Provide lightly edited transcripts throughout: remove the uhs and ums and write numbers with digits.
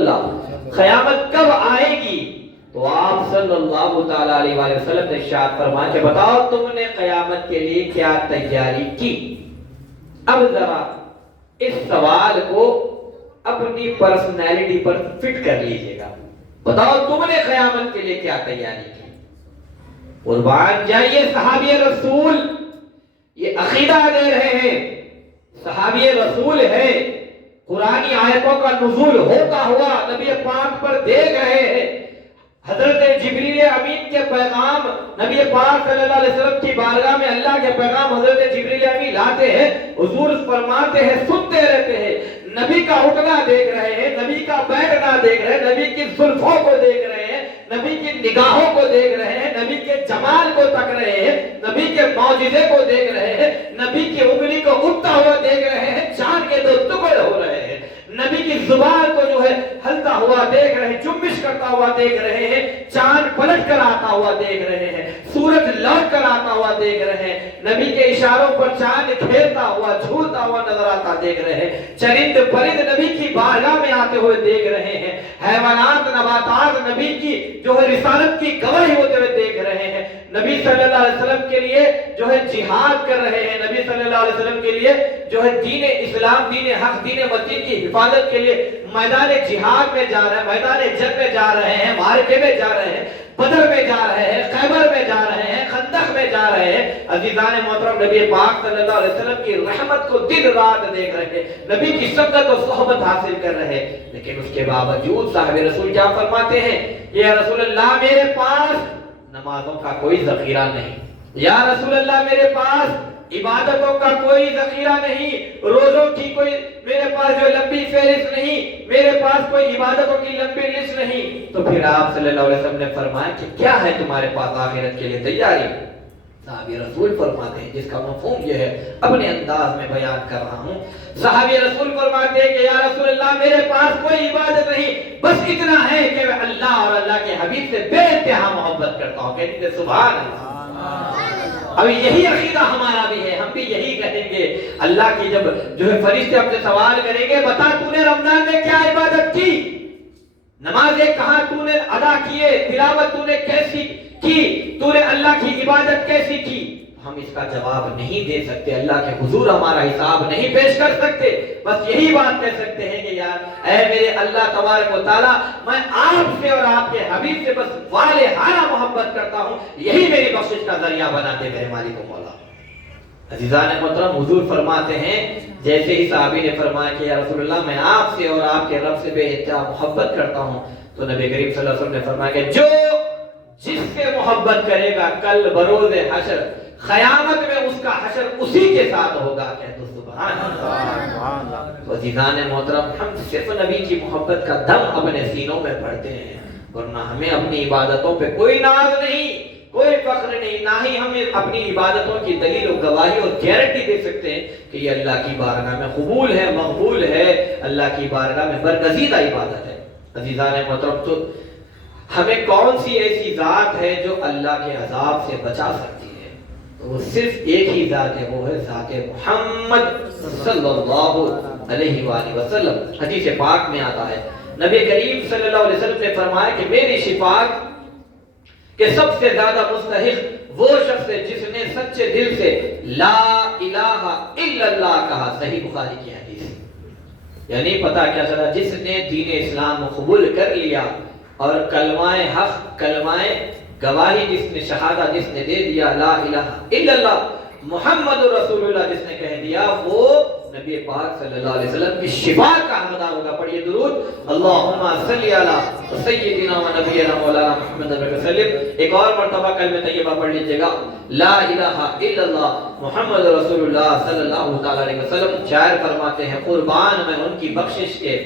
اللہ قیامت کب آئے گی؟ تو آپ صلی اللہ تعالیٰ علیہ وسلم نے ارشاد فرمایا کہ بتاؤ تم نے قیامت کے لیے کیا تیاری کی؟ اب ذرا اس سوال کو اپنی پرسنالٹی پر فٹ کر لیجئے گا. بتاؤ تم نے قیامت کے لیے کیا تیاری کی؟ قربان جائیے صحابی رسول یہ عقیدہ دے رہے ہیں، صحابی رسول ہے، قرآنی آیتوں کا نزول ہوتا ہوا نبی پاک پر دیکھ رہے ہیں. حضرت جبریل امین کے پیغام نبی پاک صلی اللہ علیہ وسلم کی بارگاہ میں اللہ کے پیغام حضرت جبریل امین لاتے ہیں، حضور فرماتے ہیں، سنتے رہتے ہیں، نبی کا اٹھنا دیکھ رہے ہیں، نبی کا بیٹھنا دیکھ رہے ہیں، نبی کی زلفوں کو دیکھ رہے ہیں، نبی کی نگاہوں کو دیکھ رہے ہیں، نبی کے جمال کو تک رہے ہیں، نبی کے معجزے کو دیکھ رہے ہیں، نبی کی انگلی کو اٹھتا ہوا دیکھ رہے ہیں، چاند کے دو ٹکڑے ہو رہے ہیں، نبی کی زبان کو جو ہے ہلتا ہوا دیکھ رہے ہیں، جنبش کرتا ہوا دیکھ رہے ہیں، چاند پلٹ کر آتا ہوا دیکھ رہے ہیں، سورج لوٹ کر آتا ہوا دیکھ رہے ہیں، نبی کے اشاروں پر چاند کھیلتا ہوا جھولتا ہوا نظر آتا دیکھ رہے ہیں، چرند پرند نبی کی بارگاہ میں آتے ہوئے دیکھ رہے ہیں، حیوانات نباتات نبی کی جو ہے رسالت کی گواہی ہوتے ہوئے دیکھ رہے ہیں، نبی صلی اللہ علیہ وسلم کے لیے جو ہے جہاد کر رہے ہیں، نبی صلی اللہ علیہ وسلم کے لیے جو ہے دین اسلام، دین حق، دین متین کی حفاظت کے لیے میدان جہاد میں جا رہے ہیں، میدان جنگ میں جا رہے ہیں، معرکے میں جا رہے ہیں، بدر میں جا رہے ہیں، خیبر میں جا رہے ہیں، خندق میں جا رہے ہیں. عزیزان محترم نبی پاک صلی اللہ علیہ وسلم کی رحمت کو دن رات دیکھ رہے ہیں، نبی کی سنت و صحبت حاصل کر رہے ہیں، لیکن اس کے باوجود صاحب رسول کیا فرماتے ہیں؟ یا رسول اللہ میرے پاس نمازوں کا کوئی ذخیرہ نہیں، یا رسول اللہ میرے پاس عبادتوں کا کوئی ذخیرہ نہیں، روزوں کی کوئی میرے پاس جو لمبی فہرست نہیں، میرے پاس کوئی عبادتوں کی لمبی لسٹ نہیں. تو پھر آپ صلی اللہ علیہ وسلم نے فرمایا کہ کیا ہے تمہارے پاس آخرت کے لیے تیاری؟ صحابی رسول فرماتے ہیں، جس کا مفہوم یہ ہے اپنے انداز میں بیان کر رہا ہوں. صحابی رسول فرماتے ہیں کہ یا رسول اللہ میرے پاس کوئی عبادت نہیں، بس اتنا ہے کہ میں اللہ اور اللہ کے حبیب سے بے انتہا محبت کرتا ہوں. کہتے ہیں سبحان اللہ. اب یہی عقیدہ ہمارا بھی ہے، ہم بھی یہی کہیں گے. اللہ کی جب جو ہے فرشتے ہم سے سوال کریں گے بتا تو نے رمضان میں کیا عبادت کی، نمازیں کہاں تو نے ادا کیے، تلاوت تو نے کیسی کی، تو نے اللہ کی عبادت کیسی کی، ہم اس کا جواب نہیں دے سکتے، اللہ کے حضور ہمارا حساب نہیں پیش کر سکتے. بس یہی بات کہہ سکتے ہیں کہ یار اے میرے اللہ تبارک و تعالی میں آپ سے اور آپ کے حبیب سے بس والہانہ محبت کرتا ہوں، یہی میری بخشش کا ذریعہ بنا دے میرے مالک و مولا. عزیزان محترم حضور فرماتے ہیں جیسے ہی صحابی نے فرمایا کہ یا رسول اللہ میں آپ سے اور آپ کے رب سے بے انتہا محبت کرتا ہوں، تو نبی کریم صلی اللہ علیہ وسلم نے فرمایا کہ جو جس سے محبت کرے گا کل بروز حشر قیامت میں اس کا حشر اسی کے ساتھ ہوگا. کہتے سبحان اللہ. عزیزان محترم ہم صرف نبی کی محبت کا دم اپنے سینوں میں بھرتے ہیں، ورنہ ہمیں اپنی عبادتوں پہ کوئی ناز نہیں، کوئی فخر نہیں، نہ ہی ہم اپنی عبادتوں کی دلیل و گواہی اور گارنٹی دے سکتے ہیں کہ یہ اللہ کی بارگاہ میں قبول ہے، مقبول ہے، اللہ کی بارگاہ میں برگزیدہ عبادت ہے. عزیزان محترم تو ہمیں کون سی ایسی ذات ہے جو اللہ کے عذاب سے بچا سکتی ہے؟ تو وہ صرف ایک ہی ذات ہے، وہ ہے ذات محمد صلی اللہ علیہ وآلہ وسلم. حدیث پاک میں آتا ہے نبی کریم صلی اللہ علیہ وسلم نے فرمایا کہ میری شفاعت کہ سب سے زیادہ مستحق وہ شخص ہے جس نے سچے دل سے لا الہ الا اللہ کہا. صحیح بخاری کی حدیث. یعنی پتہ کیا چلا؟ جس نے دین اسلام قبول کر لیا اور کلمہ حق، کلمہ گواہی جس نے شہادہ جس نے دے دیا لا الہ الا اللہ محمد رسول اللہ جس نے کہہ دیا، وہ نبی پاک صلی اللہ علیہ وسلم کی شفاعت کا حقدار ہوگا. پڑھیے درود اللہم صلی علی سیدنا و نبینا مولانا محمد وسلم. ایک اور مرتبہ کلمہ طیبہ پڑھ لیجئے گا لا الہ الا اللہ محمد رسول اللہ صلی اللہ تعالی علیہ وسلم. شاعر فرماتے ہیں قربان میں ان کی بخشش کے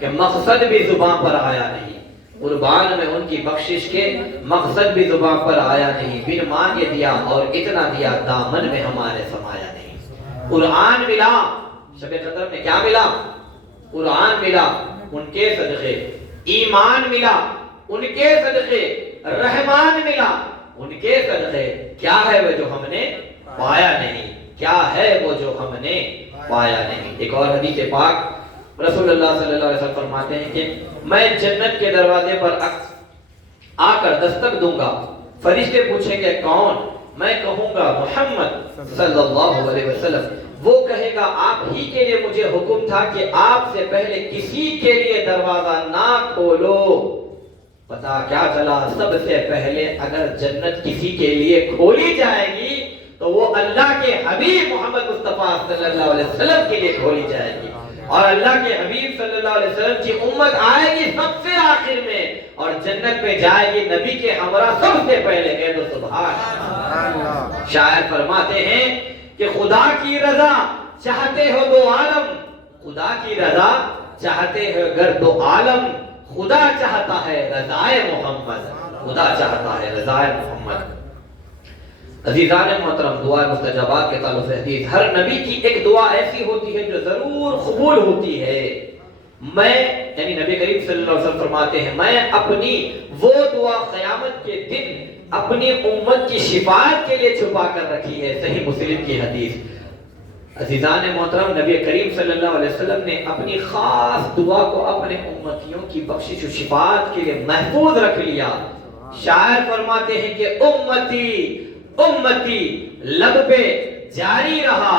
کہ مقصد بھی زبان پر آیا نہیں، قربان میں ان کی بخشش کے مقصد بھی زبان پر آیا نہیں، بن مانگے دیا اور اتنا دیا دامن میں ہمارے سمایا نہیں. قرآن ملا، شب قدر میں کیا ملا؟ قرآن ملا ان کے صدقے، ایمان ملا ان کے صدقے، رحمان ملا ان کے صدقے. کیا ہے وہ جو ہم نے پایا نہیں؟ کیا ہے وہ جو ہم نے پایا نہیں؟ ایک اور حدیث پاک رسول اللہ صلی اللہ علیہ وسلم فرماتے ہیں کہ میں جنت کے دروازے پر آ کر دستک دوں گا، فرشتے پوچھیں گے کون؟ میں کہوں گا محمد صلی اللہ علیہ وسلم۔ وہ کہے گا آپ ہی کے لیے مجھے حکم تھا کہ آپ سے پہلے کسی کے لیے دروازہ نہ کھولو۔ پتا کیا چلا؟ سب سے پہلے اگر جنت کسی کے لیے کھولی جائے گی تو وہ اللہ کے حبیب محمد مصطفیٰ صلی اللہ علیہ وسلم کے لیے کھولی جائے گی، اور اللہ کے حبیب صلی اللہ علیہ وسلم کی امت آئے گی سب سے آخر میں، اور جنت میں جائے گی نبی کے ہمراہ سب سے پہلے۔ کہہ دو سبحان اللہ۔ شاعر فرماتے ہیں کہ خدا کی رضا چاہتے ہو دو عالم، خدا کی رضا چاہتے ہو گر دو عالم، خدا چاہتا ہے رضائے محمد، خدا چاہتا ہے رضائے محمد۔ عزیزان محترم، دعا مستجابات کے تعلق سے حدیث، ہر نبی کی ایک دعا ایسی ہوتی ہے جو ضرور قبول ہوتی ہے۔ میں یعنی نبی کریم صلی اللہ علیہ وسلم فرماتے ہیں میں اپنی وہ دعا قیامت کے دن اپنی امت کی شفاعت کے لیے چھپا کر رکھی ہے، صحیح مسلم کی حدیث۔ عزیزان محترم، نبی کریم صلی اللہ علیہ وسلم نے اپنی خاص دعا کو اپنے امتیوں کی بخشش و شفاعت کے لیے محفوظ رکھ لیا۔ شاعر فرماتے ہیں کہ امتی امتی لب پہ جاری رہا،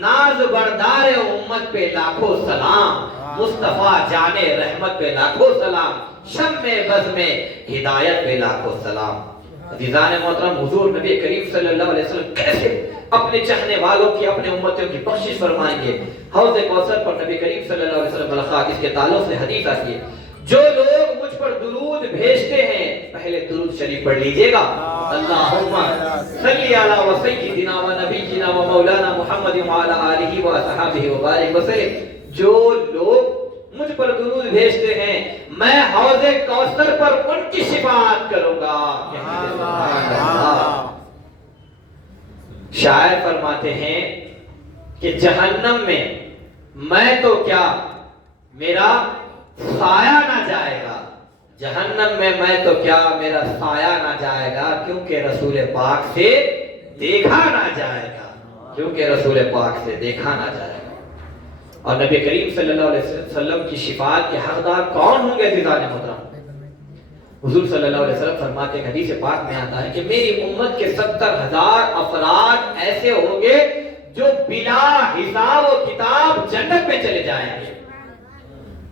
ناز بردار امت پہ لاکھوں سلام، مصطفیٰ جانے رحمت پہ لاکھوں سلام، شم بز میں ہدایت پہ لاکھوں سلام۔ عزیزان محترم، حضور نبی کریم صلی اللہ علیہ وسلم کیسے اپنے چاہنے والوں کی، اپنے امتیوں کی بخشش فرمائیں گے؟ حوض کوثر پر نبی کریم صلی اللہ علیہ وسلم ملخات، اس کے تعلق سے حدیث آتی ہے، جو لوگ مجھ پر درود بھیجتے ہیں، پہلے درود شریف پڑھ لیجئے گا، اللہم صلی علی و سیدنا و نبینا و مولانا محمد وعلی آلہ و صحابہ و بارک وسلم۔ جو لوگ مجھ پر درود بھیجتے ہیں میں حوض کوثر پر ان کی شفاعت کروں گا۔ شاعر فرماتے ہیں کہ جہنم میں تو کیا میرا سایہ نہ جائے گا، جہنم میں تو کیا میرا سایہ نہ جائے گا، کیونکہ رسول پاک سے دیکھا نہ جائے گا، کیونکہ رسول پاک سے دیکھا نہ جائے گا۔ اور نبی کریم صلی اللہ علیہ وسلم کی شفاعت کے حقدار کون ہوں گے؟ عزیزان محترم، حضور صلی اللہ علیہ وسلم فرماتے ہیں، حدیث پاک میں آتا ہے کہ میری امت کے 70,000 افراد ایسے ہوں گے جو بلا حساب و کتاب جنت میں چلے جائیں گے،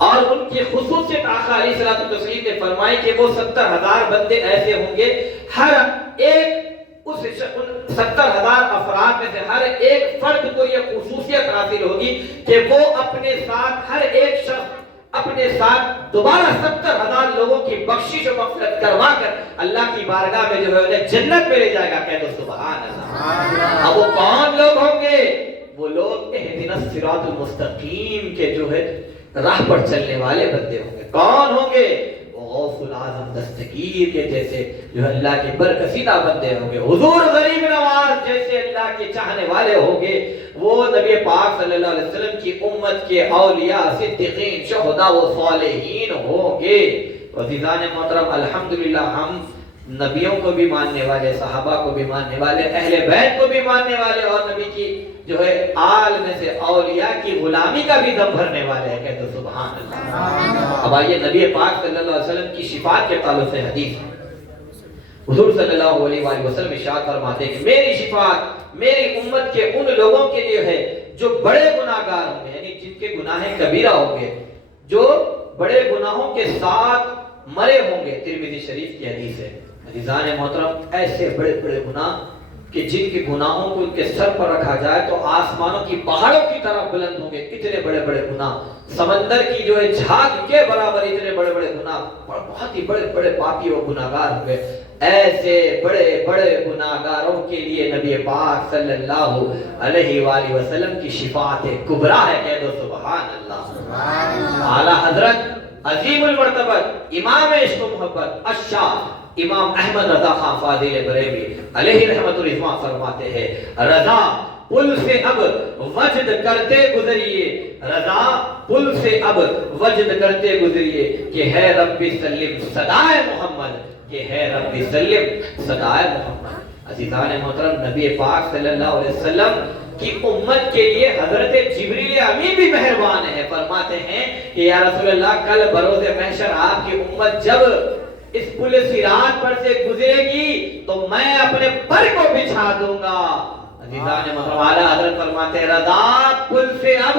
اور ان کی خصوصیت آقا علیہ الصلوۃ والتسلیم نے فرمائی کہ وہ 70,000 بندے ایسے ہوں گے، ہر ایک اس 70,000 افراد میں سے ہر ایک فرد کو یہ خصوصیت حاصل ہوگی کہ وہ اپنے ساتھ ہر ایک شخص اپنے ساتھ دوبارہ 70,000 لوگوں کی بخشش و مغفرت کروا کر اللہ کی بارگاہ میں جو ہے انہیں جنت میں لے جائے گا۔ کہہ دو سبحان اللہ۔ اب وہ کون لوگ ہوں گے؟ وہ لوگ اہدنا الصراط المستقیم کے جو ہے راہ پر چلنے والے بندے ہوں گے۔ کون ہوں گے؟ وہ غوث العظم دستگیر کے جیسے جو اللہ کے برکسیدہ بندے ہوں گے، حضور غریب نواز جیسے اللہ کے چاہنے والے ہوں گے، وہ نبی پاک صلی اللہ علیہ وسلم کی امت کے اولیاء، صدیقین، شہداء و صالحین ہوں گے۔ عزیزان محترم، الحمدللہ ہم نبیوں کو بھی ماننے والے، صحابہ کو بھی ماننے والے، اہل بیت کو بھی ماننے والے، اور نبی کی جو ہے آل میں سے اولیاء کی غلامی کا بھی دم بھرنے والے ہیں۔ کہتے ہیں سبحان اللہ۔ اب آئیے نبی پاک صلی اللہ علیہ وسلم کی شفاعت کے تعلق سے حدیث، حضور صلی اللہ علیہ وآلہ وسلم ارشاد فرماتے ہیں کہ میری شفاعت میری امت کے ان لوگوں کے لیے ہے جو بڑے گناہگار ہوں گے، یعنی جن کے گناہ کبیرہ ہوں گے، جو بڑے گناہوں کے ساتھ مرے ہوں گے۔ ترمذی شریف کی حدیث ہے۔ عزیزان محترم، ایسے بڑے بڑے گناہ کہ جن کے گناہوں کو ان کے سر پر رکھا جائے تو آسمانوں کی پہاڑوں کی طرح بلند ہوں گے، اتنے بڑے بڑے گناہ، سمندر کی جو ہے جھاگ کے برابر اتنے بڑے بڑے گناہ، بہت ہی بڑے بڑے پاپی و گناہگار ہوں گے۔ ایسے بڑے بڑے گناہگاروں کے لیے نبی پاک صلی اللہ علیہ وآلہ وسلم کی شفاعت کبریٰ ہے۔ کہہ دو سبحان اللہ۔ اعلیٰ حضرت عظیم المرتبت امام عشق و محبت الشاہ امام احمد رضا خان فاضل بریلوی علیہ رحمت الرحمٰ فرماتے ہیں، رضا پل سے اب وجد کرتے گزریے، رضا پل سے اب وجد کرتے گزریے کہ ہے رب سلم صدائے محمد، کہ ہے رب سلم صدائے محمد۔ عزیزان محترم، نبی پاک صلی اللہ علیہ وسلم کی امت کے لیے حضرت جبریل امین بھی مہربان ہے. فرماتے ہیں کہ یا رسول اللہ کل بروز محشر آپ کی امت جب اس پل صراط پر سے گزرے گی تو میں اپنے پر کو بچھا دوں گا. عزیزان محترم اعلیٰ حضرت فرماتے ہیں رضا پل سے اب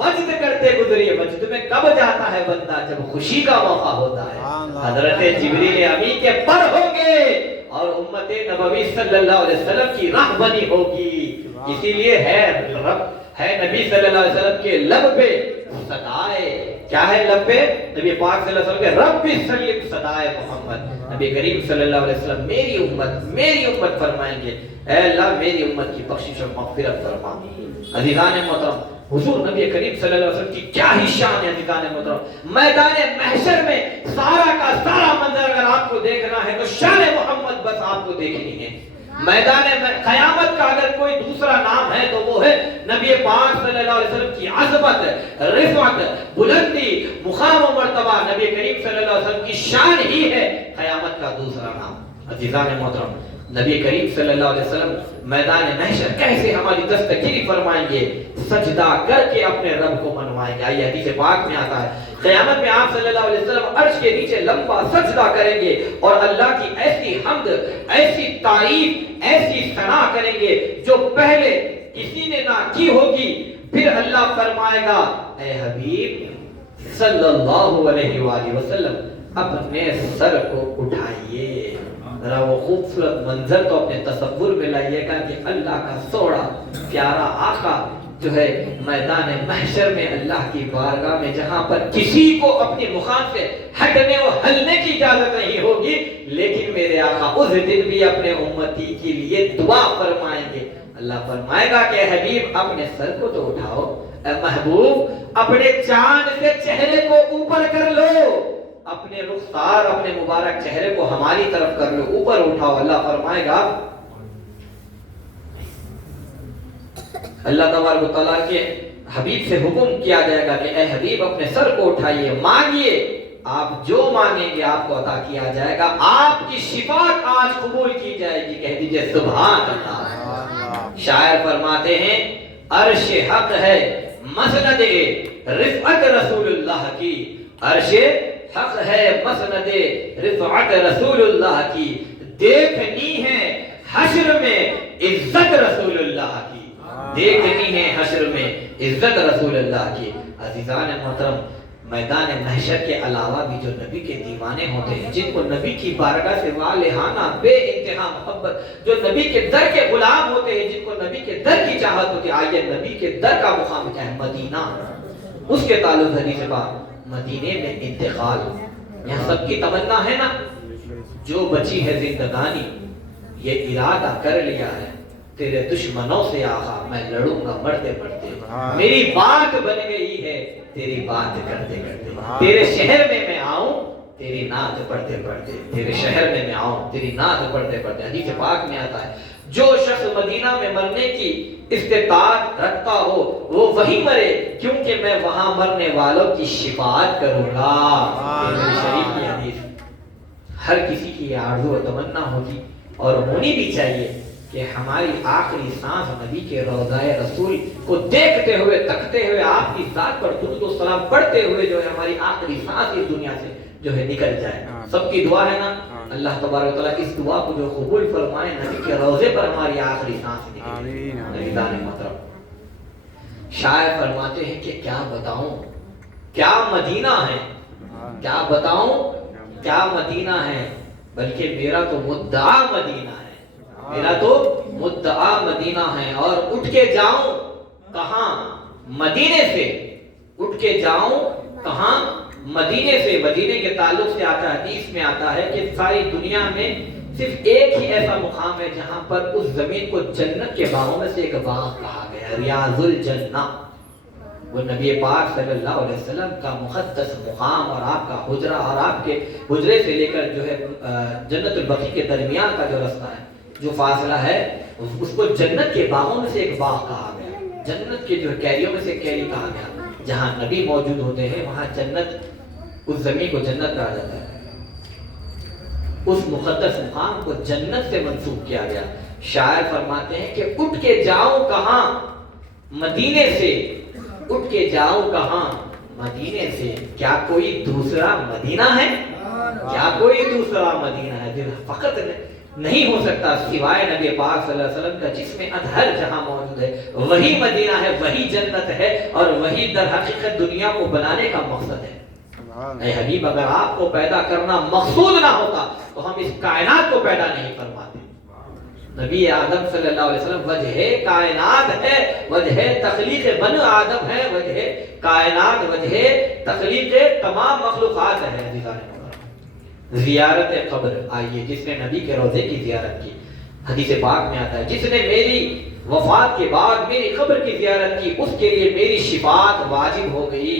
وجد کرتے گزریے. وجد میں کب جاتا ہے بندہ؟ جب خوشی کا موقع ہوتا ہے. حضرت جبریل امین کے پر ہوں گے اور امت نبوی صلی اللہ علیہ وسلم کی راہ بنی ہوگی. اسی لیے ہے نبی صلی اللہ علیہ وسلم کے لب پہ صدائے کیا ہے؟ لب پہ نبی پاک صلی اللہ علیہ وسلم کے رب سلم صدائے محمد. نبی کریم صلی اللہ علیہ وسلم میری امت فرمائیں گے اے اللہ میری امت کی بخشش اور مغفرت فرما. عزیزان محترم حضور نبی کریم صلی اللہ علیہ وسلم کی کیا ہی شان ہے. عزیزان محترم میدان محشر میں سارا کا سارا منظر اگر آپ کو دیکھنا ہے تو شان محمد بس آپ کو دیکھنی ہے. میدان قیامت کا اگر کوئی دوسرا نام ہے تو وہ ہے نبی پاک صلی اللہ علیہ وسلم کی عظمت، رفعت، بلندی، مقام و مرتبہ. نبی کریم صلی اللہ علیہ وسلم کی شان ہی ہے قیامت کا دوسرا نام. عزیزان محترم نبی کریم صلی اللہ علیہ وسلم میدان محشر کیسے ہماری دستگیری فرمائیں گے؟ سجدہ کر کے اپنے رب کو منوائیں گے. آئیے حدیث پاک میں آتا ہے قیامت میں آپ صلی اللہ علیہ وسلم عرش کے نیچے لمبا سجدہ کریں گے اور اللہ کی ایسی حمد، ایسی تعریف، ایسی ثنا کریں گے جو پہلے کسی نے نہ کی ہوگی. پھر اللہ فرمائے گا اے حبیب صلی اللہ علیہ وآلہ وسلم اپنے سر کو اٹھائیے. ذرا وہ خوبصورت منظر تو اپنے تصور میں لائیے گا کہ اللہ کا سوڑا پیارا آقا جو ہے میدان محشر میں اللہ کی بارگاہ میں جہاں پر کسی کو اپنی مقام سے ہٹنے و ہلنے کی اجازت نہیں ہوگی، لیکن میرے آقا اس دن بھی اپنے امتی کے لیے دعا فرمائیں گے. اللہ فرمائے گا کہ حبیب اپنے سر کو تو اٹھاؤ، اے محبوب اپنے چاند سے چہرے کو اوپر کر لو، اپنے رخسار اپنے مبارک چہرے کو ہماری طرف کر لو، اوپر اٹھاؤ. اللہ فرمائے گا اللہ تبارک و تعالیٰ کے حبیب سے حکم کیا جائے گا کہ اے حبیب اپنے سر کو اٹھائیے، مانگیے، آپ جو مانگیں گے آپ کو عطا کیا جائے گا. آپ کی شفاعت آج قبول کی جائے گی. کہہ دیجئے سبحان اللہ. شاعر فرماتے ہیں عرش حق ہے مسند رفعت رسول اللہ کی، عرش حق ہے مسند رفعت رسول اللہ کی، دیکھنی ہے حشر میں عزت رسول اللہ کی، دیکھنی ہے حشر میں عزت رسول اللہ کی. عزیزان محترم میدان محشر کے علاوہ بھی جو نبی کے دیوانے ہوتے ہیں، جن کو نبی کی بارگاہ سے والہانہ بے انتہا محبت، جو نبی کے در کے غلام ہوتے ہیں، جن کو نبی کے در کی چاہت ہوتی ہے. آئیے نبی کے در کا مقام کیا ہے؟ مدینہ. اس کے تعلق حدیث پاک مدینے میں انتقال. یہاں سب کی تمنا ہے نا جو بچی ہے زندگانی، یہ ارادہ کر لیا ہے تیرے دشمنوں سے آقا میں لڑوں گا مرتے مرتے. میری بات بن گئی ہے تیری بات کرتے کرتے. تیرے شہر میں میں آؤں تیری نعت پڑھتے پڑھتے، تیرے شہر میں میں آؤں تیری نعت پڑھتے پڑھتے. حدیث پاک میں آتا ہے جو شخص مدینہ میں مرنے کی استطاعت رکھتا ہو وہ وہی مرے، کیونکہ میں وہاں مرنے والوں کی شفاعت کروں گا. شریف کی حدیث. ہر کسی کی یہ آرزو و تمنا ہوگی اور ہونی بھی چاہیے کہ ہماری آخری سانس نبی کے روضہ رسول کو دیکھتے ہوئے، تکتے ہوئے، آپ کی ذات پر درود و سلام پڑھتے ہوئے جو ہے ہماری آخری سانس اس دنیا سے جو ہے نکل جائے. سب کی دعا ہے نا اللہ تبارک و تعالیٰ اس دعا کو جو قبول فرمائے، نبی کے روضے پر ہماری آخری سانس نکلے. عزیزان محترم شاعر فرماتے ہیں کہ کیا بتاؤں کیا مدینہ ہے، کیا بتاؤں کیا مدینہ ہے، بلکہ میرا تو مدعا مدینہ ہے، میرا تو مدعا مدینہ ہے. اور اٹھ کے جاؤں کہاں مدینے سے، اٹھ کے جاؤں کہاں مدینے سے. مدینے کے تعلق سے آتا ہے، حدیث میں آتا ہے کہ ساری دنیا میں صرف ایک ہی ایسا مقام ہے جہاں پر اس زمین کو جنت کے باغوں میں سے ایک باغ کہا گیا، ریاض الجنہ. وہ نبی پاک صلی اللہ علیہ وسلم کا مقدس مقام اور آپ کا حجرہ اور آپ کے حجرے سے لے کر جو ہے جنت البقیع کے درمیان کا جو رستہ ہے، جو فاصلہ ہے، اس کو جنت کے باغوں میں سے ایک باغ کہا گیا. جنت کے جو کیریوں میں سے ایک کیری کہا گیا. جہاں نبی موجود ہوتے ہیں وہاں جنت، اس زمین کو جنت کہا جاتا ہے. اس مقدس مقام کو جنت سے منسوب کیا گیا. شاعر فرماتے ہیں کہ اٹھ کے جاؤں کہاں مدینے سے، اٹھ کے جاؤں کہاں مدینے سے، کیا کوئی دوسرا مدینہ ہے، کیا کوئی دوسرا مدینہ ہے، جو فقط نہیں ہو سکتا سوائے نبی پاک صلی اللہ علیہ وسلم کا، جس میں ہر جہاں موجود ہے، وہی مدینہ ہے، وہی جنت ہے، اور وہی در حقیقت دنیا کو بنانے کا مقصد ہے۔ اے حبیب، اگر آپ کو پیدا کرنا مقصود نہ ہوتا تو ہم اس کائنات کو پیدا نہیں فرماتے۔ نبی آدم صلی اللہ علیہ وسلم وجہ کائنات ہے، وجہ تخلیق بنو آدم ہے، وجہ کائنات، وجہ تخلیق تمام مخلوقات ہے۔ زیارت قبر، آئیے جس نے نبی کے روضے کی زیارت کی، حدیث پاک میں آتا ہے جس نے میری وفات کے بعد میری قبر کی زیارت کی اس کے لیے میری شفاعت واجب ہو گئی۔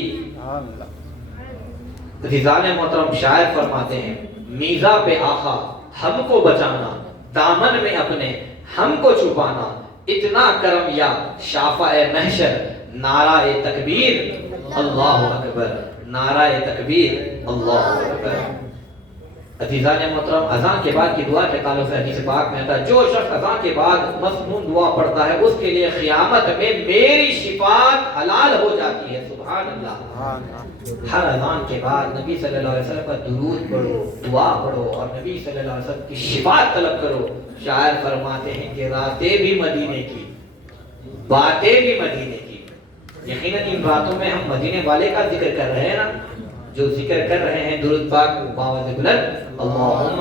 عزیزان محترم، شاعر فرماتے ہیں میزا پہ آقا ہم کو بچانا، دامن میں اپنے ہم کو چھپانا، اتنا کرم یا شافع محشر، نعرہ تکبیر اللہ اکبر، نعرہ تکبیر اللہ اکبر۔ عزیزان محترم، اذان کے بعد کی دعا کے تعلق سے حدیث پاک میں آتا ہے جو شخص اذان کے بعد مسنون دعا پڑھتا ہے اس کے لیے قیامت میں میری شفاعت حلال ہو جاتی ہے۔ سبحان اللہ۔ ہر اذان کے بعد نبی صلی اللہ علیہ وسلم پر درود پڑھو، دعا پڑھو اور نبی صلی اللہ علیہ وسلم کی شفاعت طلب کرو۔ شاعر فرماتے ہیں کہ راتیں بھی مدینے کی، باتیں بھی مدینے کی۔ یقیناً ان باتوں میں ہم مدینے والے کا ذکر کر رہے ہیں نا، جو ذکر کر رہے ہیں درود پاک باوجہ بلند اللہم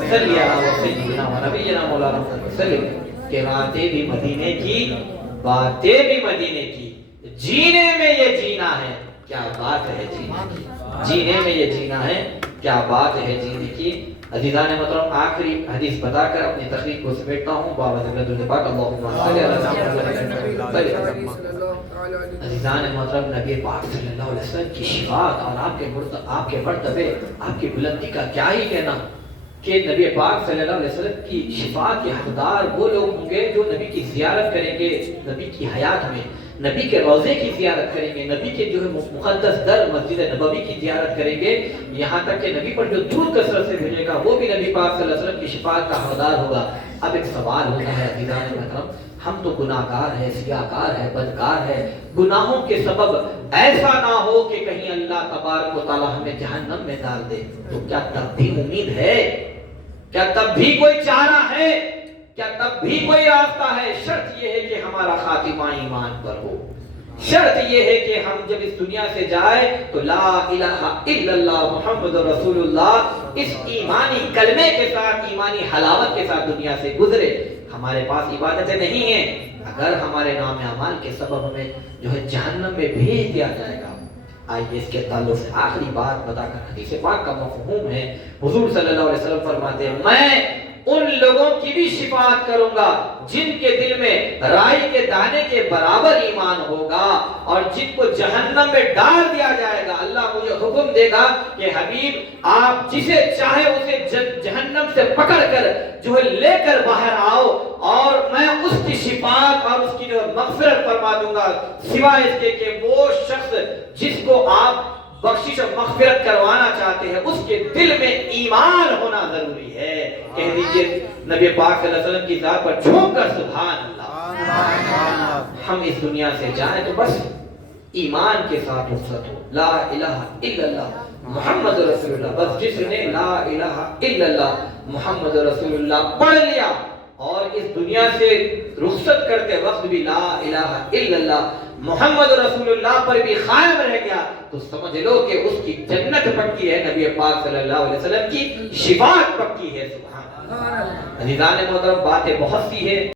صلی علی سیدنا و نبینا مولانا محمد صلی اللہ علیہ وسلم، کہ راتیں بھی مدینے کی، باتیں بھی مدینے کی، جینے میں یہ جینا ہے، کیا بات ہے جینے کی، جینے میں یہ جینا ہے، کیا بات ہے جینے کی۔ عزیزان محترم، آخری حدیث بتا کر اپنی تقریر کو سمیٹتا ہوں۔ باوجہ بلند درود پاک اللہم صلی علی سیدنا عزیزان محترم، نبی پاک صلی اللہ علیہ وسلم کی شفاعت اور آپ کے مرتبے، آپ کی بلندی کا کیا ہی کہنا کہ نبی پاک صلی اللہ علیہ وسلم کی شفاعت کے حقدار وہ لوگ ہوں گے جو نبی کی زیارت کریں گے، نبی کی حیات میں نبی کے روضے کی زیارت کریں گے، نبی کے جو ہے مقدس در مسجد نبوی کی زیارت کریں گے، یہاں تک کہ نبی پر جو درود کثرت سے بھیجے گا وہ بھی نبی پاک صلی اللہ علیہ وسلم کی شفاعت کا حقدار ہوگا۔ اب ایک سوال ہوتا ہے عزیزان محترم، ہم تو گناہگار ہیں، سیاہکار ہیں، بدکار ہیں، گناہوں کے سبب ایسا نہ ہو کہ کہیں اللہ تبارک و تعالی ہمیں جہنم میں ڈال دے، تو کیا تب بھی امید ہے؟ کیا تب بھی کوئی چارہ ہے؟ کیا تب بھی کوئی راستہ ہے؟ شرط یہ ہے کہ ہمارا خاتمہ ایمان پر ہو، شرط یہ ہے کہ ہم جب اس دنیا سے جائے تو لا الہ الا اللہ محمد رسول اللہ اس ایمانی کلمے کے ساتھ، ایمانی حلاوت کے ساتھ دنیا سے گزرے۔ ہمارے پاس عبادتیں نہیں ہیں، اگر ہمارے نام اعمال کے سبب ہمیں جو ہے جہنم میں بھیج دیا جائے گا۔ آئیے اس کے تعلق سے آخری بات بتا کر حدیث پاک کا مفہوم ہے، حضور صلی اللہ علیہ وسلم فرماتے ہیں میں ان لوگوں کی بھی شفاعت کروں گا جن کے دل میں رائی کے دانے کے برابر ایمان ہوگا، اور جن کو جہنم میں ڈال دیا جائے گا اللہ مجھے حکم دے گا کہ حبیب آپ جسے چاہے اسے جہنم سے پکڑ کر جو ہے لے کر باہر آؤ، اور میں اس کی شفاعت اور اس کی جو مغفرت فرما دوں گا، سوائے اس کے کہ وہ شخص جس کو آپ بخشش اور مغفرت کروانا چاہتے ہیں اس کے دل میں ایمان ہونا ضروری ہے۔ کہہ دیجئے نبی پاک صلی اللہ علیہ وسلم کی ذات پر جھوم کر سبحان اللہ۔ ہم اس دنیا سے جائیں تو بس ایمان کے ساتھ رخصت ہو، لا الہ الا اللہ محمد رسول اللہ۔ بس جس نے لا الہ الا اللہ محمد رسول اللہ پڑھ لیا اور اس دنیا سے رخصت کرتے وقت بھی لا الہ الا اللہ محمد رسول اللہ پر بھی قائم رہ گیا تو سمجھ لو کہ اس کی جنت پکی ہے، نبی پاک صلی اللہ علیہ وسلم کی شفاعت پکی ہے۔ سبحان اللہ۔ عزیزان محترم، باتیں بہت سی ہے۔